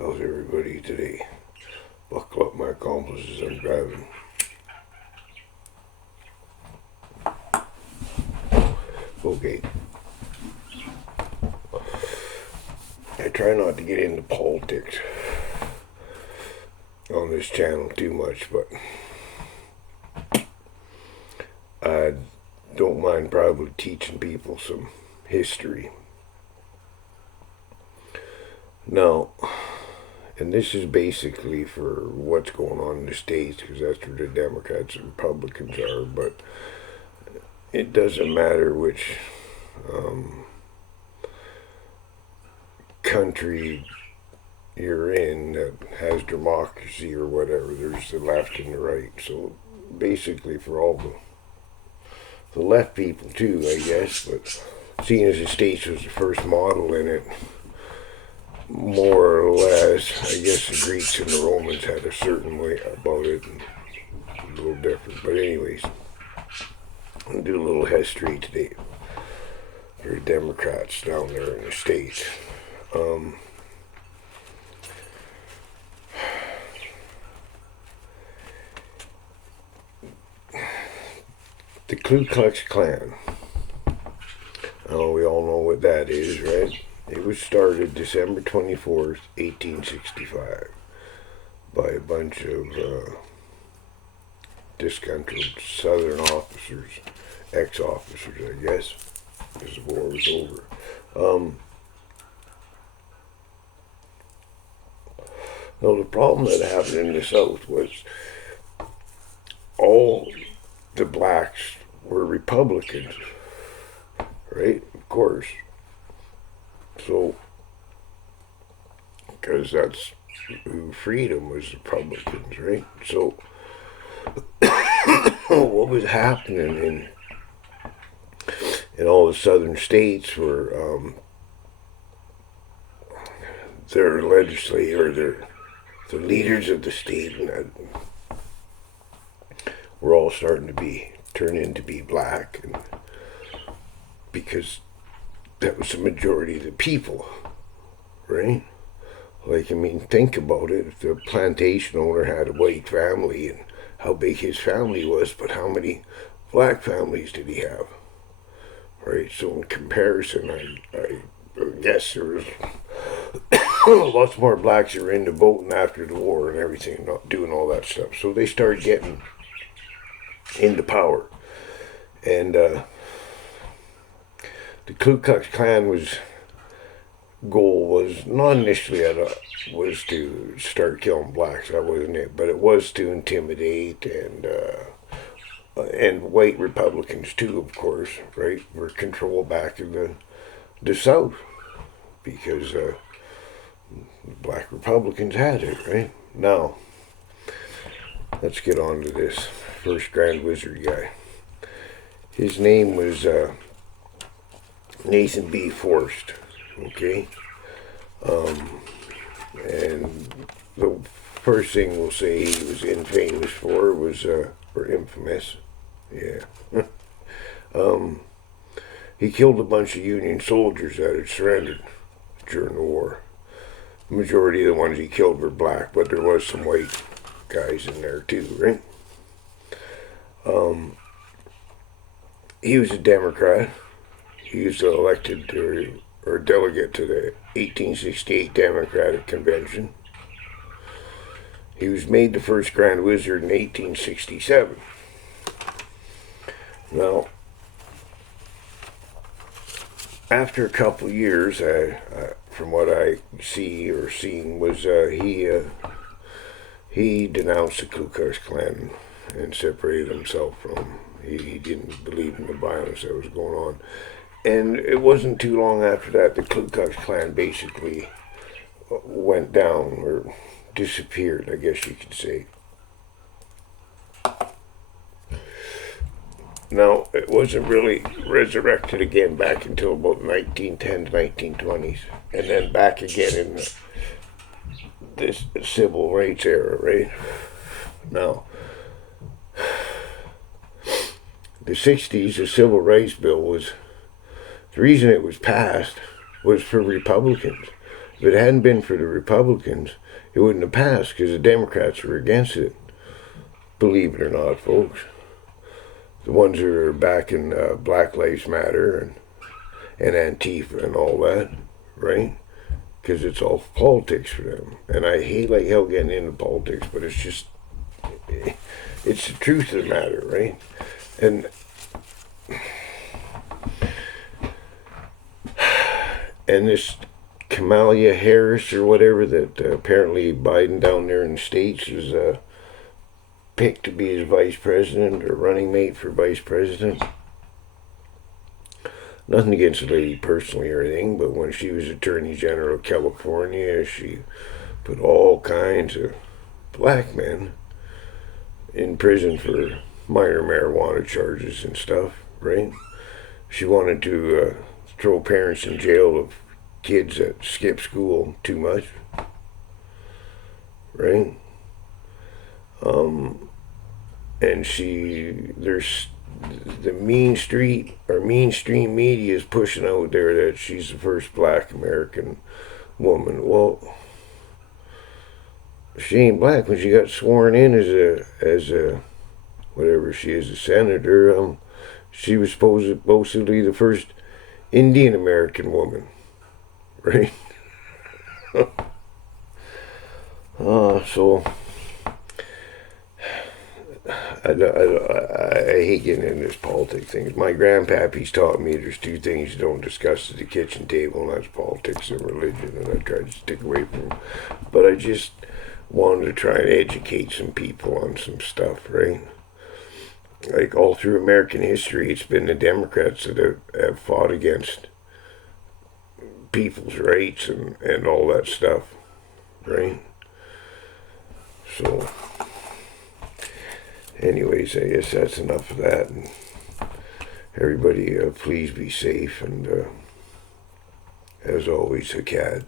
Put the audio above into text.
How's everybody today? Buckle up, my accomplices, I'm driving. Okay. I try not to get into politics on this channel too much, but I don't mind probably teaching people some history. Now, and this is basically for what's going on in the States, because that's where the Democrats and Republicans are, but it doesn't matter which country you're in that has democracy or whatever. There's the left and the right. So basically for all the left people too, I guess, but seeing as the States was the first model in it, more or less, I guess the Greeks and the Romans had a certain way about it, and a little different. But anyways, I'll do a little history today for the Democrats down there in the States. The Ku Klux Klan. Oh, we all know what that is, right? It was started December 24th, 1865 by a bunch of disgruntled Southern officers, ex-officers, I guess, because the war was over. Now, the problem that happened in the South was all the blacks were Republicans, right? Of course. So, because that's who freedom was, Republicans, right? So, what was happening in all the southern states were their legislature, the leaders of the state, and were all starting to turn into be black, and because that was the majority of the people, right? Like, I mean, think about it. If the plantation owner had a white family and how big his family was, but how many black families did he have, right? So in comparison, I guess there was lots more blacks that were into voting after the war and everything, not doing all that stuff. So they started getting into power. And the Ku Klux Klan goal was not initially was to start killing blacks. That wasn't it, but it was to intimidate and white Republicans too, of course, right? Were control back in the South, because black Republicans had it, right? Now, let's get on to this first Grand Wizard guy. His name was Nathan B. Forrest, okay? And the first thing we'll say he was infamous for was, or infamous, yeah. He killed a bunch of Union soldiers that had surrendered during the war. The majority of the ones he killed were black, but there was some white guys in there too, right? He was a Democrat. He was elected or delegate to the 1868 Democratic Convention. He was made the first Grand Wizard in 1867. Now, after a couple of years, from what I see or seen, was he denounced the Ku Klux Klan and separated himself from. He didn't believe in the violence that was going on. And it wasn't too long after that the Ku Klux Klan basically went down, or disappeared, I guess you could say. Now, it wasn't really resurrected again back until about 1910s, 1920s, and then back again in this civil rights era, right? Now, the 60s, the Civil Rights Bill was, the reason it was passed was for Republicans. If it hadn't been for the Republicans, it wouldn't have passed because the Democrats were against it. Believe it or not, folks. The ones that are backing Black Lives Matter and Antifa and all that, right? Because it's all politics for them. And I hate like hell getting into politics, but it's just, it's the truth of the matter, right? And this KAMLA HIRRIS or whatever that apparently Biden down there in the States is picked to be his vice president or running mate for vice president. Nothing against the lady personally or anything, but when she was Attorney General of California, she put all kinds of black men in prison for minor marijuana charges and stuff, right? She wanted to throw parents in jail of kids that skip school too much, right? And there's the mainstream media is pushing out there that she's the first black American woman. Well, she ain't black. When she got sworn in as a whatever she is, a senator, she was supposedly the first Indian American woman, right? So I hate getting into this politics thing. My grandpappy's taught me there's two things you don't discuss at the kitchen table, and that's politics and religion, and I try to stick away from them. But I just wanted to try and educate some people on some stuff, right? Like all through American history, it's been the Democrats that have fought against people's rights and all that stuff, right? So anyways, I guess that's enough of that. And everybody, please be safe. And as always, a cat.